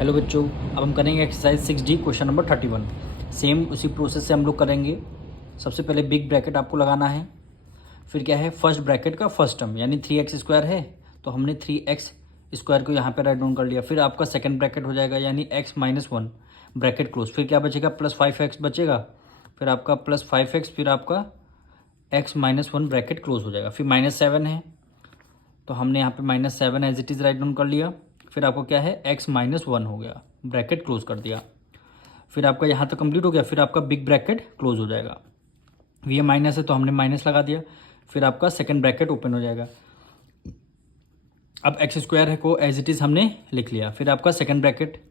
Hello बच्चों, अब हम करेंगे exercise 6D question number 31। Same उसी प्रोसेस से हम लोग करेंगे। सबसे पहले बिग ब्रैकेट आपको लगाना है। फिर क्या है, फर्स्ट ब्रैकेट का फर्स्ट टर्म यानी 3x² है, तो हमने 3x² को यहाँ पे राइट डाउन कर लिया। फिर आपका सेकंड ब्रैकेट हो जाएगा यानी x-1 ब्रैकेट क्लोज। फिर क्या बचेगा, +5x बचेगा। फिर आपका +5x, फिर आपका x-1 ब्रैकेट क्लोज हो जाएगा। फिर -7 है, तो हमने यहाँ पे -7 as it is write down कर लिया। फिर आपको क्या है, x-1 हो गया, ब्रैकेट क्लोज कर दिया। फिर आपका यहाँ तक कंप्लीट हो गया। फिर आपका बिग ब्रैकेट क्लोज हो जाएगा। ये माइनस है तो हमने माइनस लगा दिया। फिर आपका सेकंड ब्रैकेट ओपन हो जाएगा। अब x² है को एज इट इज़ हमने लिख लिया। फिर आपका सेकंड ब्रैकेट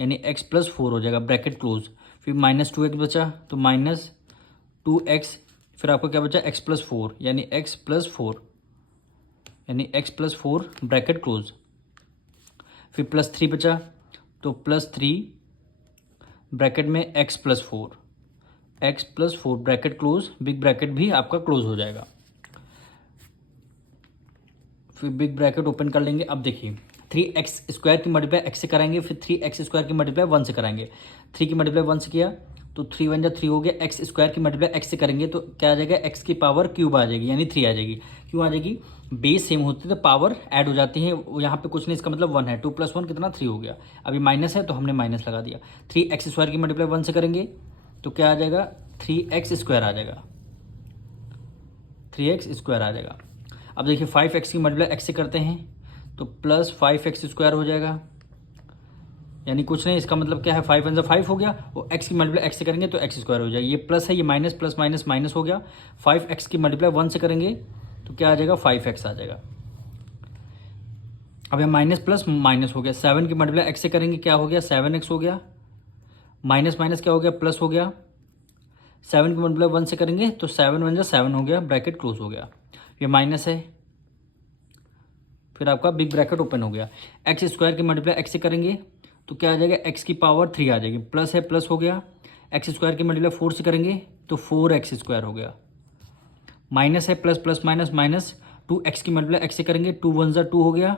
यानी x+4 हो जाएगा, ब्रैकेट क्लोज। फिर -2x बचा तो -2x। फिर आपको क्या बचा, x+4 यानी x+4 ब्रैकेट क्लोज। फिर +3 बचा तो +3 ब्रैकेट में x+4 bracket close. Big bracket भी आपका क्लोज हो जाएगा। फिर बिग ब्रैकेट ओपन कर लेंगे। अब देखिए, 3x² की मल्टीप्लाई x से कराएंगे, फिर 3x² की मल्टीप्लाई 1 से कराएंगे। 3 की मल्टीप्लाई 1 से किया तो 3 × 1 = 3 हो गया। x² की मल्टीप्लाई x से करेंगे तो क्या आ जाएगा, x की पावर क्यूब आ जाएगी यानी 3 आ जाएगी। क्यों आ जाएगी, बेस सेम होती है तो पावर ऐड हो जाती है। यहाँ पे कुछ नहीं, इसका मतलब 1 है। 2 + 1 कितना, 3 हो गया। अभी माइनस है तो हमने माइनस लगा दिया। 3x² की मल्टीप्लाई 1 से करेंगे तो क्या आ जाएगा, 3x² आ जाएगा, 3x² आ जाएगा। अब देखिए 5x की मल्टीप्लाई x से करते हैं तो +5x² हो जाएगा यानी कुछ नहीं, इसका मतलब क्या है, 5 × 5 हो गया। और x की मल्टीप्लाई x से करेंगे तो x² हो जाएगा। ये प्लस है, ये माइनस, प्लस माइनस माइनस हो गया। 5x की मल्टीप्लाई 1 से करेंगे तो क्या आ जाएगा, 5x आ जाएगा। अब ये माइनस प्लस माइनस हो गया। 7 की मल्टीप्लाई x से करेंगे क्या हो गया, 7x हो गया। माइनस माइनस क्या हो गया, प्लस हो गया। 7 की मल्टीप्लाई 1 से करेंगे तो 7 × 7 हो गया, ब्रैकेट क्लोज हो गया। ये माइनस है। फिर आपका बिग ब्रैकेट ओपन हो गया। x² की मल्टीप्लाई x से करेंगे तो क्या आ जाएगा, x की पावर 3 आ जाएगी। प्लस है, प्लस हो गया। x² की मल्टीप्लाई 4 से करेंगे तो 4x² हो गया। माइनस है, plus plus minus minus. 2x की मल्टीप्लाई x से करेंगे, 2 × 1 = 2 हो गया।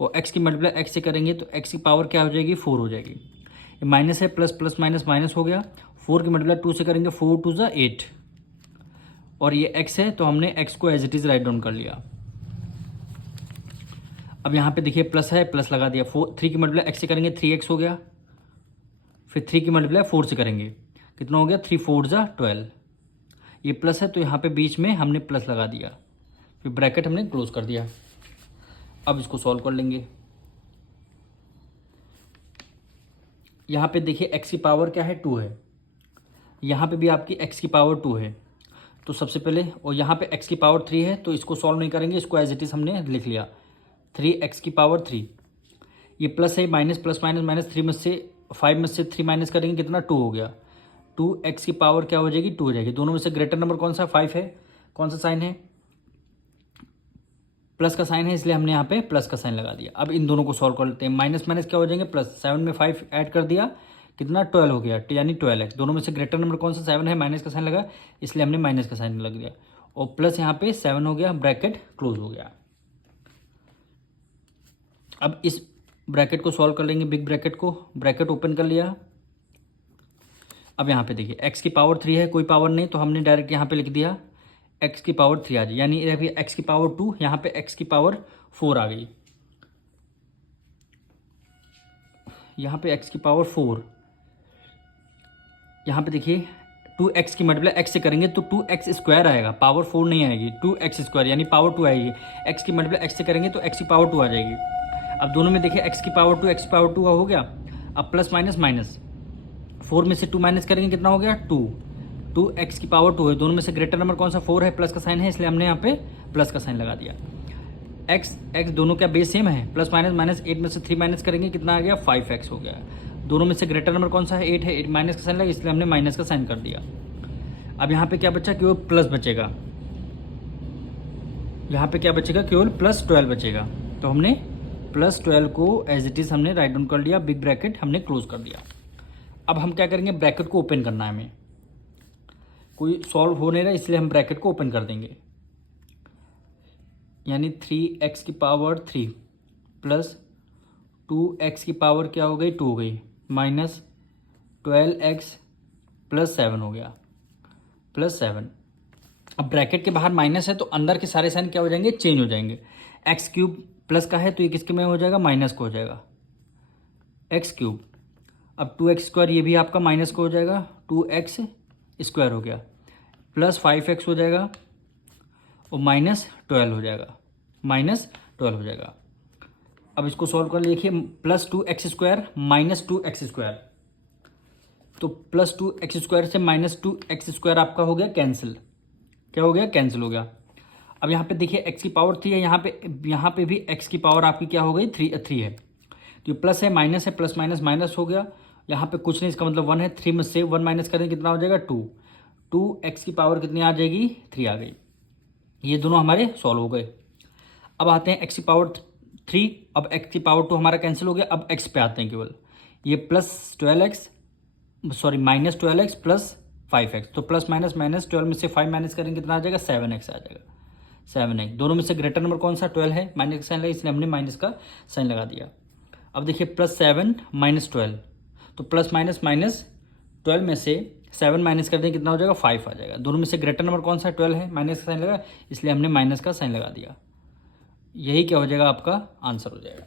और x की मल्टीप्लाई x से करेंगे तो x की पावर क्या हो जाएगी, 4 हो जाएगी। ये माइनस है, प्लस प्लस माइनस माइनस हो गया। 4 की मल्टीप्लाई 2 से करेंगे, 4 × 2 = 8। और ये x है तो हमने x को as it is write down कर लिया। अब यहाँ पे देखिए प्लस है, प्लस लगा दिया। 3 की मल्टीप्लाई x से करेंगे, 3x हो गया। फिर 3 की मल्टीप्लाई 4 से करेंगे, कितना हो गया, 3 × 4 = 12। ये प्लस है तो यहाँ पे बीच में हमने प्लस लगा दिया। फिर ब्रैकेट हमने क्लोज कर दिया। अब इसको सॉल्व कर लेंगे। यहाँ पे देखिए x की पावर क्या है, 2 है। यहाँ पे भी आपकी x की पावर 2 है। तो सबसे पहले, और यहाँ पे x की पावर 3 है तो इसको सॉल्व नहीं करेंगे, इसको एज इट इज़ हमने लिख लिया, 3x की पावर 3। ये प्लस है, माइनस प्लस माइनस माइनस, 3 में से 5 में से 3 माइनस करेंगे, कितना, 2 हो गया। 2x की पावर क्या हो जाएगी, 2 हो जाएगी। दोनों में से ग्रेटर नंबर कौन सा, 5 है। कौन सा साइन है, प्लस का साइन है, इसलिए हमने यहाँ पे प्लस का साइन लगा दिया। अब इन दोनों को सॉल्व कर लेते हैं। माइनस माइनस क्या हो जाएंगे, प्लस। 7 में 5 ऐड कर दिया, कितना, 12 हो गया, यानी 12x। दोनों में से ग्रेटर नंबर कौन सा, 7 है। माइनस का साइन लगा इसलिए हमने माइनस का साइन लग दिया। और प्लस यहाँ पे 7 हो गया, ब्रैकेट क्लोज हो गया। अब इस ब्रैकेट को सॉल्व कर लेंगे, बिग ब्रैकेट को। ब्रैकेट ओपन कर लिया। अब यहाँ पे देखिए x की पावर 3 है, कोई पावर नहीं तो हमने डायरेक्ट यहाँ पे लिख दिया x की पावर 3 आ जाए, यानी x की पावर 2, यहाँ पे x की पावर 4 आ गई। यहाँ पे x की पावर 4। यहाँ पे देखिए 2x की मल्टीप्लाई x से करेंगे तो 2x² आएगा, पावर 4 नहीं आएगी। 2x² यानी पावर 2 आएगी। x की मल्टीप्लाई x से करेंगे तो x की पावर 2 आ जाएगी। अब दोनों में देखिए x की पावर 2 x की पावर 2 हो गया। अब प्लस माइनस माइनस, 4 में से 2 माइनस करेंगे, कितना हो गया, 2। 2x की पावर 2 है। दोनों में से ग्रेटर नंबर कौन सा, 4 है। प्लस का साइन है इसलिए हमने यहाँ पे प्लस का साइन लगा दिया। x दोनों का बेस सेम है। प्लस माइनस माइनस, 8 में से 3 माइनस करेंगे, कितना आ गया, 5x हो गया। दोनों में से ग्रेटर नंबर कौन सा है, 8 है। माइनस का साइन लगा इसलिए हमने माइनस का साइन कर दिया। अब यहाँ पे क्या बचा, केवल प्लस बचेगा। यहाँ पे क्या बचेगा, केवल +12 बचेगा। तो हमने +12 को एज इट इज़ हमने राइट डाउन कर लिया। बिग ब्रैकेट हमने क्लोज कर दिया। अब हम क्या करेंगे, ब्रैकेट को ओपन करना है हमें। कोई सॉल्व हो नहीं रहा इसलिए हम ब्रैकेट को ओपन कर देंगे, यानी 3x की पावर 3 प्लस 2x की पावर क्या हो गई 2 हो गई, माइनस 12x प्लस 7 हो गया, प्लस 7। अब ब्रैकेट के बाहर माइनस है तो अंदर के सारे साइन क्या हो जाएंगे, चेंज हो जाएंगे। एक्स क्यूब प्लस का है तो ये किसके में हो जाएगा, माइनस को हो जाएगा, एक्स क्यूब। अब 2x स्क्वायर ये भी आपका माइनस को हो जाएगा, 2x स्क्वायर हो गया, प्लस 5x हो जाएगा और माइनस 12 हो जाएगा, माइनस 12 हो जाएगा। अब इसको सॉल्व कर लिखिए, plus 2x square minus 2x square, तो प्लस 2x स्क्वायर से माइनस 2x स्क्वायर आपका हो गया कैंसिल, क्या हो गया, कैंसिल हो गया। अब यहाँ पे देखिए x की पावर 3 है, यहाँ पे भी x की पावर आपकी क्या हो गई 3 है, तो ये प्लस है माइनस है, प्लस माइनस माइनस हो गया, यहाँ पे कुछ नहीं, इसका मतलब 1 है, 3 में से 1 माइनस करें कितना हो जाएगा 2, 2x की पावर कितनी आ जाएगी 3 आ गई। ये दोनों हमारे सॉल्व हो गए। अब आते हैं x की पावर 3, अब x की पावर 2 हमारा कैंसिल हो गया, अब x पे आते हैं केवल, ये plus 12x sorry minus 12x plus 5x, तो प्लस माइनस माइनस 12 में से 5 माइनस करेंगे कितना आ जाएगा 7x आ जाएगा, 7x। दोनों में से ग्रेटर नंबर कौन सा 12 है, माइनस का साइन लगा इसलिए हमने माइनस का साइन लगा दिया। अब देखिए प्लस 7 माइनस 12, तो प्लस माइनस माइनस 12 में से 7 माइनस कर दें कितना हो जाएगा 5 आ जाएगा। दोनों में से ग्रेटर नंबर कौन सा 12 है, माइनस का साइन लगा इसलिए हमने माइनस का साइन लगा दिया। यही क्या हो जाएगा आपका आंसर हो जाएगा।